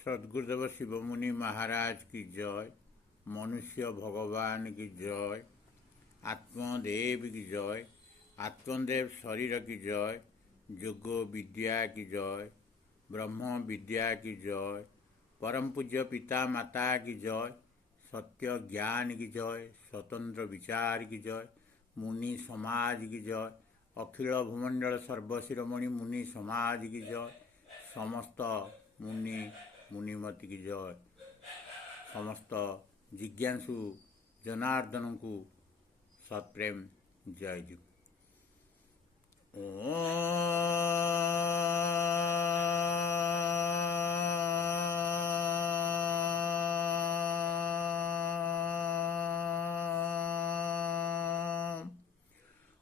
सद्गुरुदेव शिवमुनि महाराज की जय। मनुष्य भगवान की जय। आत्मदेव की जय। आत्मदेव शरीर की जय। योग विद्या की जय। ब्रह्म विद्या की जय। परम पूज्य पिता माता की जय। सत्य ज्ञान की जय। स्वतंत्र विचार की जय। मुनि समाज की जय। अखिल भूमंडल सर्वशिरोमणि मुनि समाज की जय। समस्त मुनि मुनिमति की जय। समस्त जिज्ञासु जनार्दन को सत्प्रेम जय जी।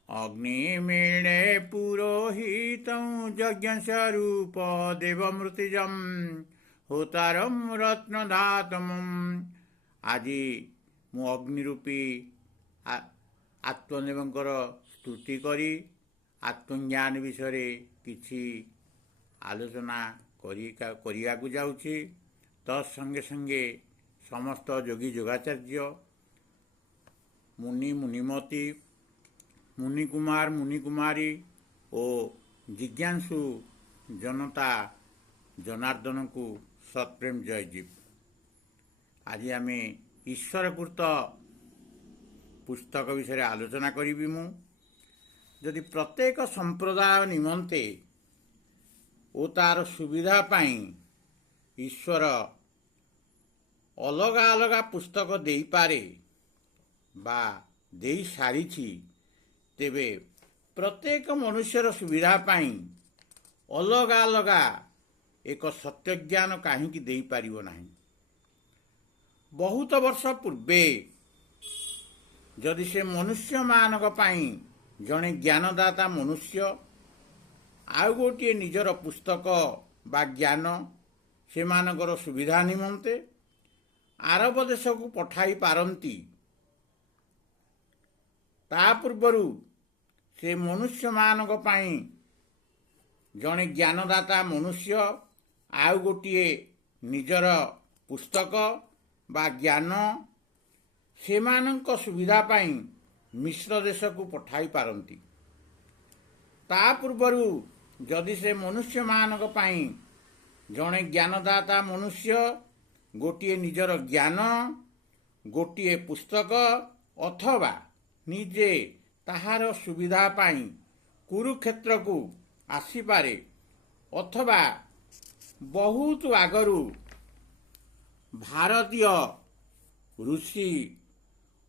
अग्निमीणे पुरोहितं यज्ञस्वरूप देवमृतिजं होतारं रत्नधातमं। আজি ମୁଁ ଅଗ୍ନିରୂପୀ ଆତ୍ମଦେବଙ୍କର ସ୍ତୁତି କରି ଆତ୍ମଜ୍ଞାନ ବିଷୟରେ କିଛି ଆଲୋଚନା କରିବାକୁ ଯାଉଛି। ତତ୍ସଙ୍ଗେ ସଙ୍ଗେ ସମସ୍ତ ଯୋଗୀ ଯୋଗାଚାର୍ଯ୍ୟ ମୁନି ମୁନିମତି ମୁନିକୁମାର ମୁନିକୁମାରୀ ଓ ଜିଜ୍ଞାସୁ ଜନତା ଜନାର୍ଦ୍ଦନଙ୍କୁ ସତ୍ପ୍ରେମ ଜୟଜୀବ। ଆଜି ଆମେ ଈଶ୍ୱରକୃତ ପୁସ୍ତକ ବିଷୟରେ ଆଲୋଚନା କରିବି। ମୁଁ ଯଦି ପ୍ରତ୍ୟେକ ସମ୍ପ୍ରଦାୟ ନିମନ୍ତେ ଓ ତାର ସୁବିଧା ପାଇଁ ଈଶ୍ୱର ଅଲଗା ଅଲଗା ପୁସ୍ତକ ଦେଇପାରେ ବା ଦେଇ ସାରିଛି, ତେବେ ପ୍ରତ୍ୟେକ ମନୁଷ୍ୟର ସୁବିଧା ପାଇଁ ଅଲଗା ଅଲଗା ଏକ ସତ୍ୟଜ୍ଞାନ କାହିଁକି ଦେଇପାରିବ ନାହିଁ? ବହୁତ ବର୍ଷ ପୂର୍ବେ ଯଦି ସେ ମନୁଷ୍ୟମାନଙ୍କ ପାଇଁ ଜଣେ ଜ୍ଞାନଦାତା ମନୁଷ୍ୟ ଆଉ ଗୋଟିଏ ନିଜର ପୁସ୍ତକ ବା ଜ୍ଞାନ ସେମାନଙ୍କର ସୁବିଧା ନିମନ୍ତେ ଆରବ ଦେଶକୁ ପଠାଇ ପାରନ୍ତି, ତା ପୂର୍ବରୁ ସେ ମନୁଷ୍ୟମାନଙ୍କ ପାଇଁ ଜଣେ ଜ୍ଞାନଦାତା ମନୁଷ୍ୟ ଆଉ ଗୋଟିଏ ନିଜର ପୁସ୍ତକ ବା ଜ୍ଞାନ ସେମାନଙ୍କ ସୁବିଧା ପାଇଁ ମିଶ୍ର ଦେଶକୁ ପଠାଇ ପାରନ୍ତି। ତା ପୂର୍ବରୁ ଯଦି ସେ ମନୁଷ୍ୟମାନଙ୍କ ପାଇଁ ଜଣେ ଜ୍ଞାନଦାତା ମନୁଷ୍ୟ ଗୋଟିଏ ନିଜର ଜ୍ଞାନ ଗୋଟିଏ ପୁସ୍ତକ ଅଥବା ନିଜେ ତାହାର ସୁବିଧା ପାଇଁ କୁରୁକ୍ଷେତ୍ରକୁ ଆସିପାରେ, ଅଥବା ବହୁତ ଆଗରୁ ଭାରତୀୟ ଋଷି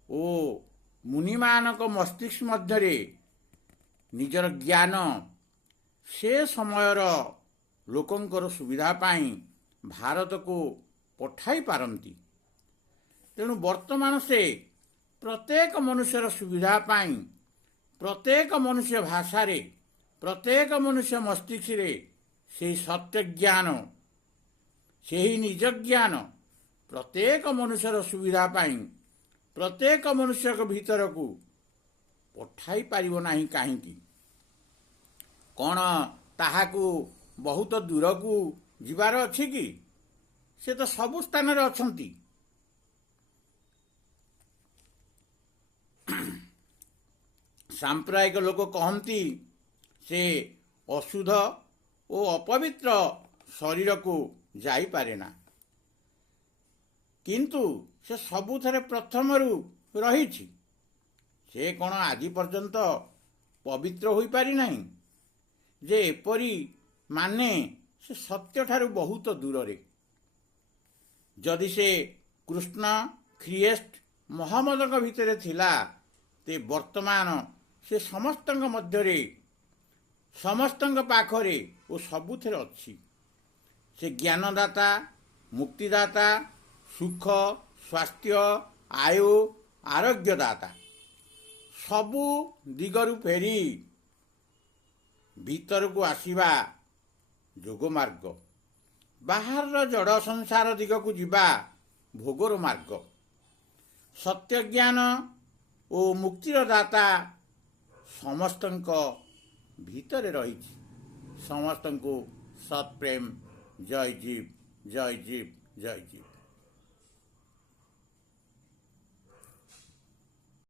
ଓ ମୁନିମାନଙ୍କ ମସ୍ତିଷ୍କ ମଧ୍ୟରେ ନିଜର ଜ୍ଞାନ ସେ ସମୟର ଲୋକଙ୍କର ସୁବିଧା ପାଇଁ ଭାରତକୁ ପଠାଇ ପାରନ୍ତି। ତେଣୁ ବର୍ତ୍ତମାନ ସେ ପ୍ରତ୍ୟେକ ମନୁଷ୍ୟର ସୁବିଧା ପାଇଁ ପ୍ରତ୍ୟେକ ମନୁଷ୍ୟ ଭାଷାରେ ପ୍ରତ୍ୟେକ ମନୁଷ୍ୟ ମସ୍ତିଷ୍କରେ ସେହି ସତ୍ୟ ଜ୍ଞାନ ସେହି ନିଜ ଜ୍ଞାନ ପ୍ରତ୍ୟେକ ମନୁଷ୍ୟର ସୁବିଧା ପାଇଁ ପ୍ରତ୍ୟେକ ମନୁଷ୍ୟଙ୍କ ଭିତରକୁ ପଠାଇ ପାରିବ ନାହିଁ କାହିଁକି? କ'ଣ ତାହାକୁ ବହୁତ ଦୂରକୁ ଯିବାର ଅଛି କି? ସେ ତ ସବୁ ସ୍ଥାନରେ ଅଛନ୍ତି। ସାମ୍ପ୍ରଦାୟିକ ଲୋକ କହନ୍ତି ସେ ଅଶୁଦ୍ଧ ଓ ଅପବିତ୍ର ଶରୀରକୁ ଯାଇପାରେ ନା, କିନ୍ତୁ ସେ ସବୁଥିରେ ପ୍ରଥମରୁ ରହିଛି। ସେ କ'ଣ ଆଜି ପର୍ଯ୍ୟନ୍ତ ପବିତ୍ର ହୋଇପାରି ନାହିଁ? ଯେ ଏପରି ମାନେ ସେ ସତ୍ୟଠାରୁ ବହୁତ ଦୂରରେ। ଯଦି ସେ କୃଷ୍ଣ ଖ୍ରୀଷ୍ଟ ମହମ୍ମଦଙ୍କ ଭିତରେ ଥିଲା, ତେ ବର୍ତ୍ତମାନ ସେ ସମସ୍ତଙ୍କ ମଧ୍ୟରେ ସମସ୍ତଙ୍କ ପାଖରେ ଓ ସବୁଥିରେ ଅଛି। ସେ ଜ୍ଞାନଦାତା ମୁକ୍ତିଦାତା ସୁଖ ସ୍ୱାସ୍ଥ୍ୟ ଆୟୁ ଆରୋଗ୍ୟଦାତା ସବୁ ଦିଗରୁ ଫେରି ଭିତରକୁ ଆସିବା ଯୋଗମାର୍ଗ, ବାହାରର ଜଡ଼ ସଂସାର ଦିଗକୁ ଯିବା ଭୋଗର ମାର୍ଗ। ସତ୍ୟଜ୍ଞାନ ଓ ମୁକ୍ତିର ଦାତା ସମସ୍ତଙ୍କ ଭିତରେ ରହିଛି। ସମସ୍ତଙ୍କୁ ସତ୍ପ୍ରେମ ଜୟଜୀବ। জয় জীব, জয় জীব।